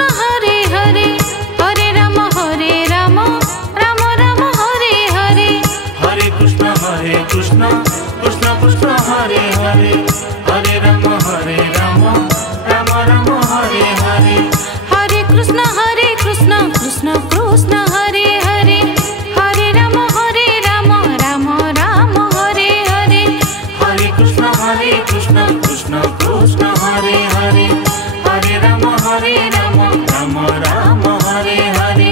Krishna Hare Hare Hare Ram Ram Ram Hare Hare Hare Krishna Krishna Krishna Hare Hare Hare Ram Ram Ram Hare Hare Hare Krishna Krishna Krishna Hare Hare Hare Ram Ram Ram Hare Hare Hare Krishna Krishna Krishna Hare Hare Hare Ram Ram Ram Hare Hare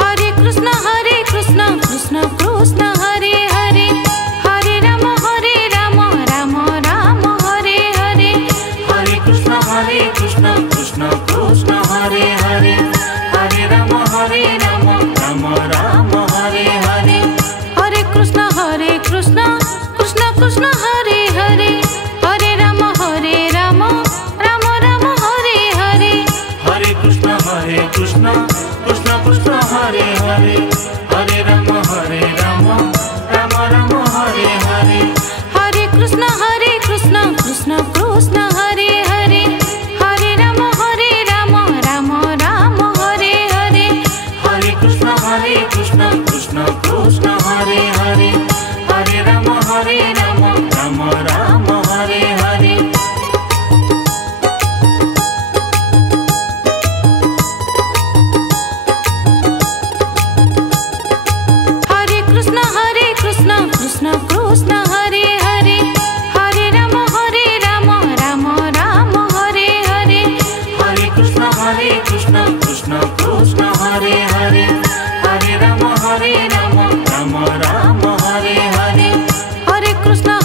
Hare Krishna Krishna Krishna Hare Hare Hare Ram Ram Ram Hare Hare Hare Krishna Krishna Krishna Hare Hare Hare Ram Ram Ram Hare Hare Hare Krishna Krishna Krishna Hare Hare Hare Ram Ram Ram Hare Hare Hare Krishna Krishna Krishna Hare Hare Hare Ram Ram Ram Hare Hare Hare Krishna Krishna Krishna Hare Hare Hare Ram Ram Ram Hare Hare Hare Krishna Krishna Krishna Hare Hare Hare Ram Ram Ram Hare Hare Hare Krishna Krishna Krishna Hare Hare Hare Ram Ram Ram Hare Hare Hare Krishna Krishna Krishna Hare Hare Hare Ram Ram Ram Hare Hare Hare Krishna Krishna Krishna Hare Hare Hare Ram Ram Ram Hare Hare Hare Krishna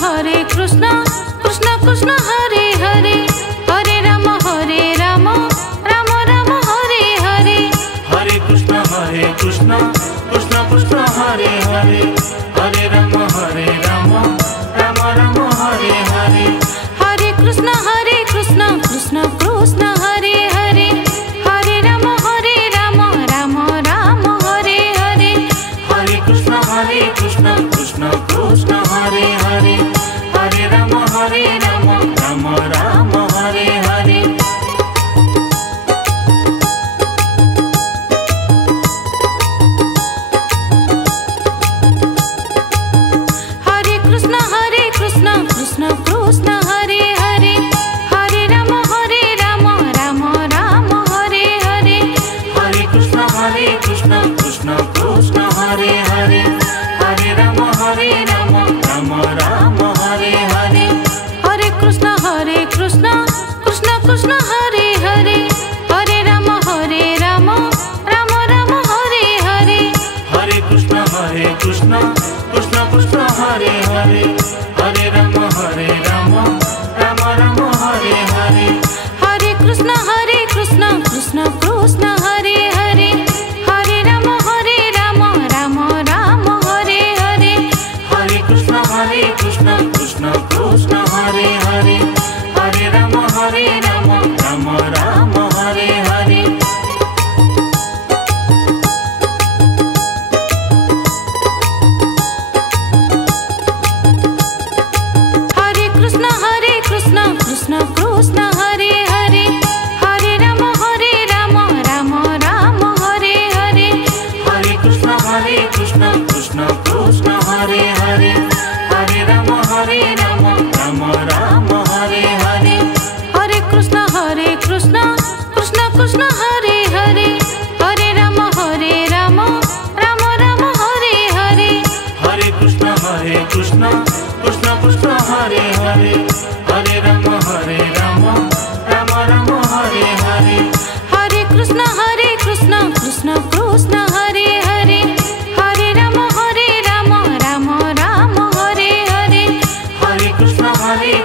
Krishna Krishna Hare Hare Hare Ram Ram Ram Hare Hare Hare Krishna Krishna Krishna Hare Hare Hare Ram Ram Ram Hare Hare Hare Krishna Krishna Krishna Hare Hare Hare Ram Ram Ram Hare Hare Hare Krishna Krishna Krishna Hare Hare Hare Ram Ram Ram Hare Hare Hare Krishna Krishna Krishna Hare Hare Hare Ram Ram Ram Hare Hare Hare Krishna Krishna Krishna Hare Hare Hare Ram Ram Ram Hare Hare Hare Krishna Krishna Krishna Hare Hare Hare Ram Ram Ram Hare Hare Hare Krishna Krishna Krishna Hare Hare Hare Ram Ram Ram Hare Hare Hare Krishna Krishna Krishna Hare Hare Hare Ram Ram Ram Hare Hare Hare Krishna Krishna Krishna Hare Hare Hare Ram Ram Ram Hare Hare Hare Krishna Krishna Krishna Hare Hare Hare Ram Ram Ram Hare Hare Hare Krishna Krishna Krishna Hare Hare Hare Ram Ram Ram Hare Hare Hare Krishna Krishna Krishna Hare Hare Hare Ram Ram Ram Hare Hare Hare Krishna Krishna Krishna Hare Hare Hare Ram Ram Ram Hare Hare Hare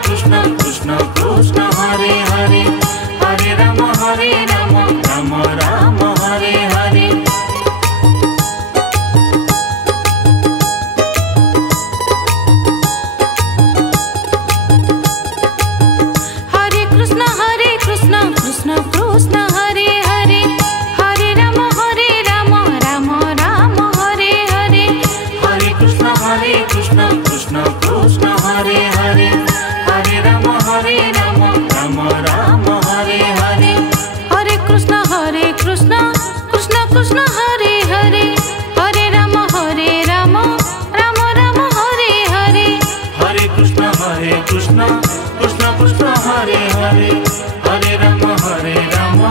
Krishna Krishna Krishna Hare Hare Hare Ram Ram Ram Hare Hare Hare Krishna, Krishna Krishna Hare Hare, Hare Rama, Rama Rama Hare Hare. Hare Krishna, Krishna Krishna Hare Hare, Hare Rama, Rama Rama Hare Hare. Hare Krishna, Krishna Krishna Hare Hare, Hare Rama,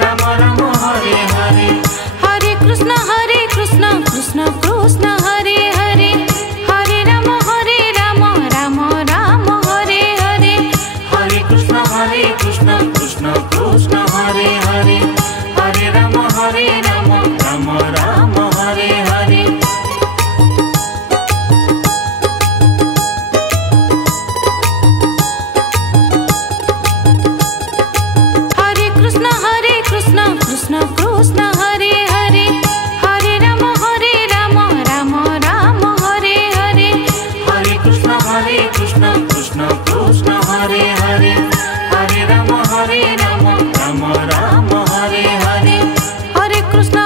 Rama Rama Hare Hare. Hare Krishna, Krishna Krishna Hare Hare, Hare Rama, Rama Rama Hare Hare. Hare Krishna, Krishna Krishna Hare Hare, Hare Rama, Rama Rama Hare Hare. Hare Krishna, Krishna Krishna Hare Hare, Hare Rama, Rama Rama Hare Hare. Hare Krishna, Krishna Krishna Hare Hare, Hare Rama, Rama Rama Hare Hare. Hare Krishna,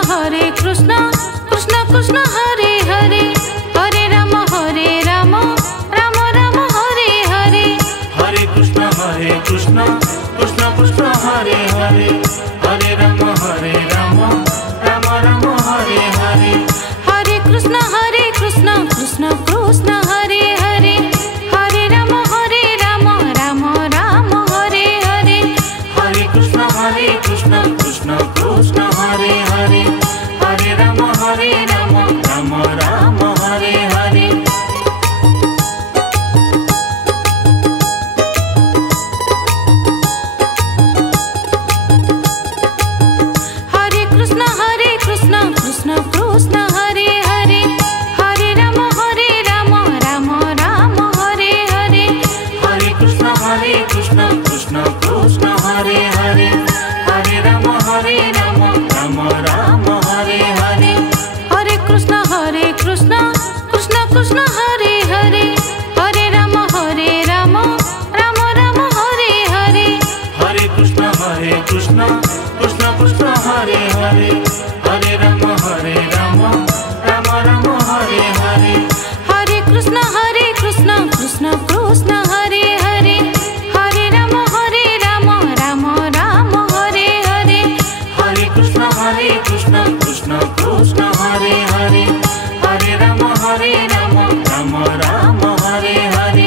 Krishna Krishna Hare Hare, Hare Rama, Rama Rama Hare Hare. Hare Krishna, Krishna Krishna Hare Hare, Hare Rama, Rama Rama Hare Hare. Hare Krishna, Krishna Krishna Hare Hare, Hare Rama, Rama Rama Hare Hare. Hare Krishna, Krishna Krishna Hare Hare, Hare Rama, Rama Rama Hare Hare. Hare Krishna, Krishna Krishna Hare Hare, Hare Rama, Rama Rama Hare Hare. Hare Krishna, Krishna Krishna Hare Hare, Hare Rama, Rama Rama Hare Hare. Hare Krishna, Krishna Krishna Hare Hare, Hare Rama, Rama Rama Hare Hare. Hare Krishna, Krishna Krishna Hare Hare, Hare Rama, Rama Rama Hare Hare. Hare Krishna, Krishna Krishna Hare Hare, Hare Rama, Rama Rama Hare Hare. Hare Krishna, Krishna Krishna Hare Hare, Hare Rama, Rama Rama Hare Hare.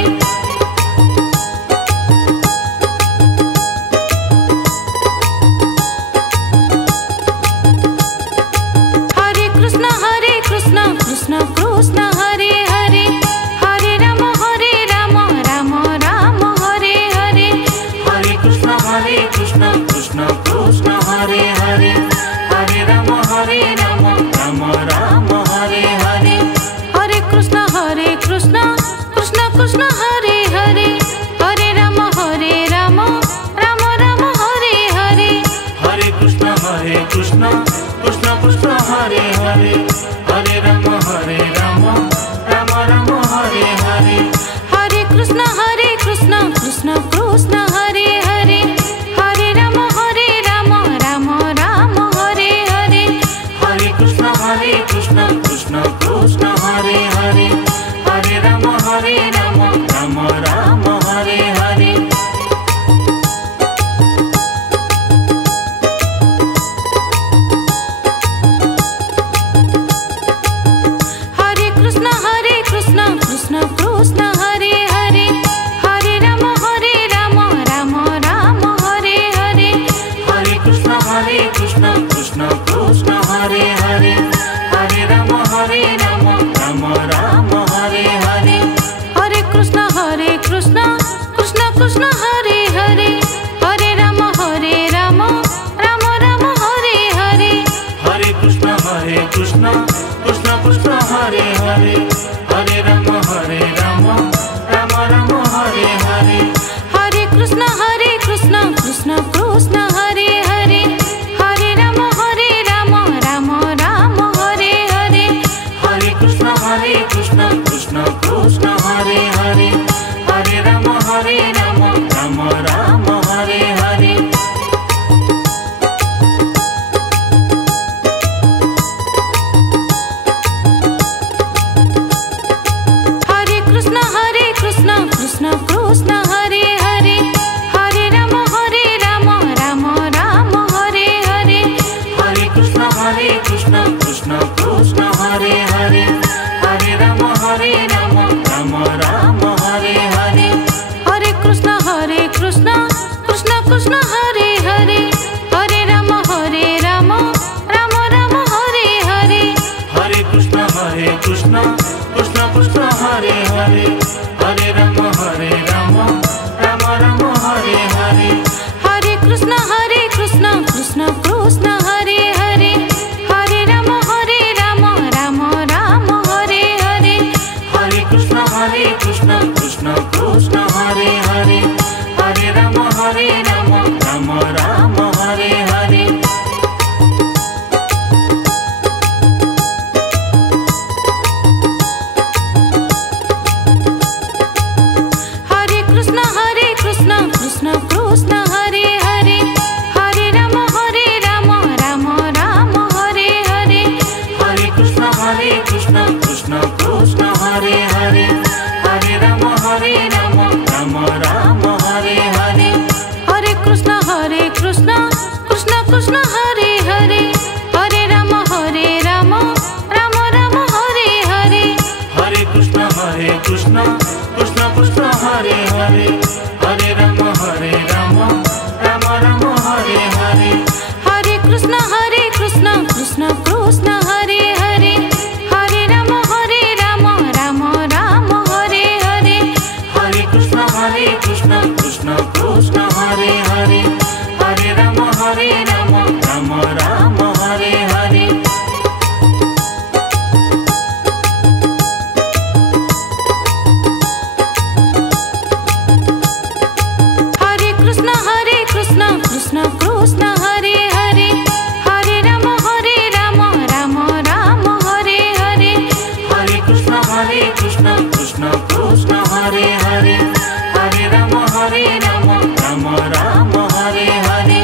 Hare Krishna, Krishna Krishna Hare Hare, Hare Rama, Rama Rama Hare Hare. Hare Krishna, Krishna Krishna Hare Hare, Hare Rama, Rama Rama Hare Hare. Hare Krishna, Krishna Krishna Hare Hare, Hare Rama, Rama Rama Hare Hare. Hare Krishna, Krishna Krishna Hare Hare, Hare Rama, Rama Rama Hare Hare. Hare Krishna, Krishna Krishna Hare Hare, Hare Rama, Rama Rama Hare Hare. Hare Krishna, Krishna Krishna Hare Hare, Hare Rama, Rama Rama Hare Hare. Hare Krishna, Krishna Krishna Hare Hare, Hare Rama, Rama Rama Hare Hare. Hare Krishna, Krishna Krishna Hare Hare, Hare Rama, Rama Rama Hare Hare. Hare Krishna, Krishna Krishna Hare Hare, Hare Rama, Rama Rama Hare Hare. Hare Krishna, Krishna Krishna Hare Hare, Hare Rama, Rama Rama Hare Hare. Hare Krishna, Krishna Krishna Hare Hare, Hare Rama, Rama Rama Hare Hare. Hare Krishna, Krishna Krishna Hare Hare, Hare Rama, Rama Rama Hare Hare. Ram Hare Hare Hare Krishna Krishna Krishna Hare Hare Hare Ram Ram Ram Hare Hare Hare Krishna Krishna Krishna Hare Hare Hare Ram Ram Ram Hare Hare Hare Krishna Krishna Krishna Hare Hare Hare Ram Ram Ram Hare Hare Hare Krishna Krishna Krishna Hare Hare Hare Ram Ram Ram Hare Hare Hare Krishna Krishna Krishna Hare Hare Hare Ram Ram Ram Hare Hare Hare Krishna Krishna Krishna Hare Hare Hare Ram Ram Ram Hare Hare Hare Krishna Krishna Krishna Hare Hare Hare Ram Ram Ram Hare Hare Hare Krishna Krishna Krishna Hare Hare Hare Ram Ram Ram Hare Hare Hare Krishna Krishna Krishna Hare Hare Hare Ram Ram Ram Hare Hare Hare Krishna Krishna Krishna Hare Hare Hare Ram Ram Ram Hare Hare Hare Krishna Krishna Krishna Hare Hare Hare Ram Ram Ram Hare Hare Hare Krishna Krishna Krishna Hare Hare Hare Ram Ram Ram Hare Hare Hare Krishna Krishna Krishna Hare Hare Hare Ram Ram Ram Hare Hare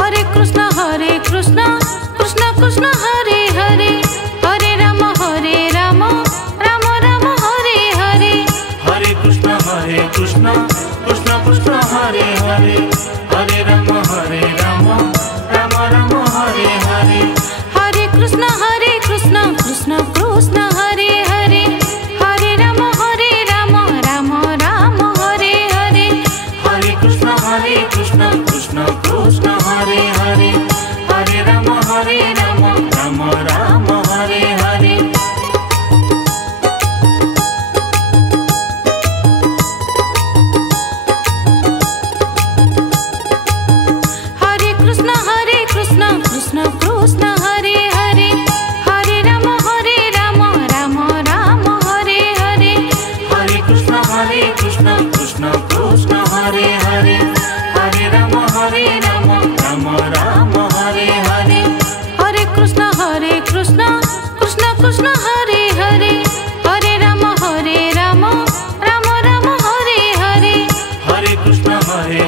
Hare Krishna Krishna Krishna Hare Hare Hare Ram Ram Ram Hare Hare Hare Krishna Krishna Krishna Hare Hare Hare Ram Ram Ram Hare Hare Hare Krishna Krishna Krishna Hare Hare Hare Ram Ram Ram Hare Hare Hare Krishna Krishna Krishna Hare Hare Hare Ram Ram Ram Hare Hare Hare Krishna Krishna Krishna Hare Hare Hare Ram Ram Ram Hare Hare Hare Krishna Krishna Krishna Hare Hare Hare Ram Ram Ram Hare Hare Hare Krishna Krishna Krishna Hare Hare Hare Ram Ram Ram Hare Hare Hare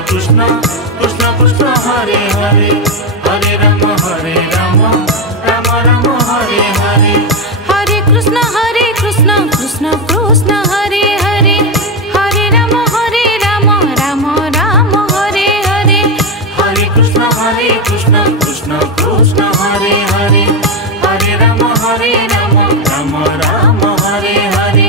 Krishna Krishna Krishna Hare Hare Hare Ram Ram Ram Hare Hare Hare Krishna Krishna Krishna Hare Hare Hare Ram Ram Ram Hare Hare Hare Krishna Krishna Krishna Hare Hare Hare Ram Ram Ram Hare Hare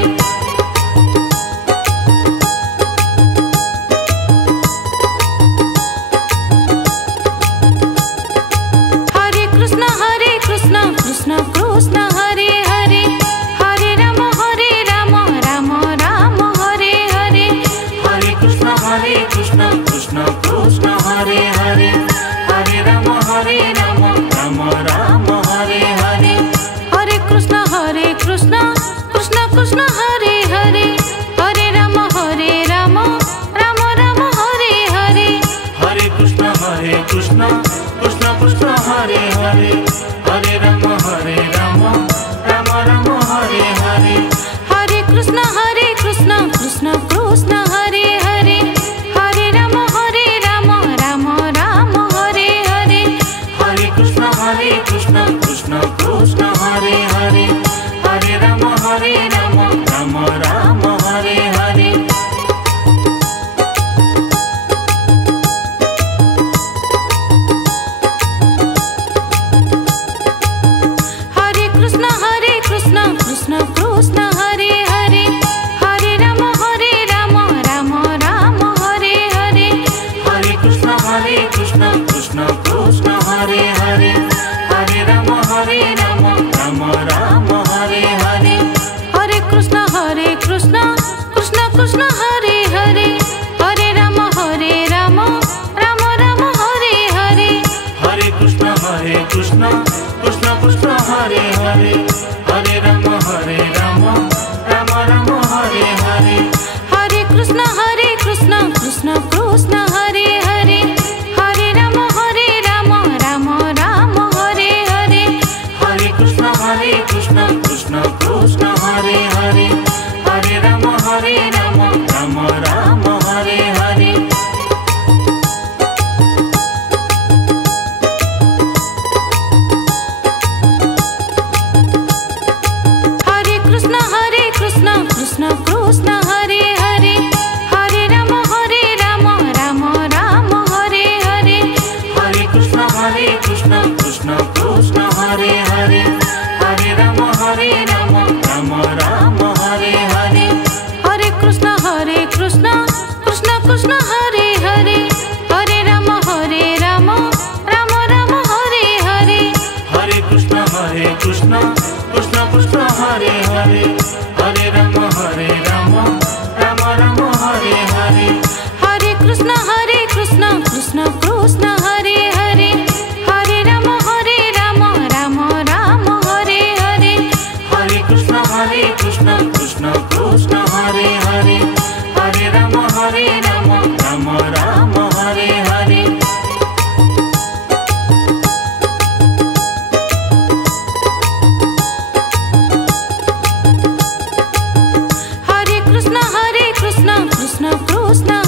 Hare Krishna Krishna Krishna Hare Hare Hare Ram Ram Ram Hare Hare Hare Krishna Krishna Krishna Hare Hare Hare Ram Ram Ram Hare Hare Hare Krishna Krishna Krishna Hare Hare Hare Ram Ram Ram Hare Hare Hare Krishna Krishna Krishna Hare Hare Hare Ram Ram Ram Hare Hare Hare Krishna Krishna Krishna Hare Hare Hare Ram Ram Ram Hare Hare Hare Krishna Krishna Krishna Hare Hare Krishna Hare Hare Hare Ram Ram Ram Hare Hare Hare Krishna Krishna Krishna Hare Hare Hare Ram Ram Ram Hare Hare Hare Krishna Krishna Krishna Hare Hare Hare Ram Ram Ram Hare Hare Hare Krishna Krishna Krishna Hare Hare Hare Ram Ram Ram Hare Hare Hare Krishna Krishna Krishna Hare Hare Hare Ram Ram Ram Hare Hare Hare Krishna Krishna Krishna Hare Hare Hare Ram Ram Ram Hare Hare Hare Krishna Krishna Krishna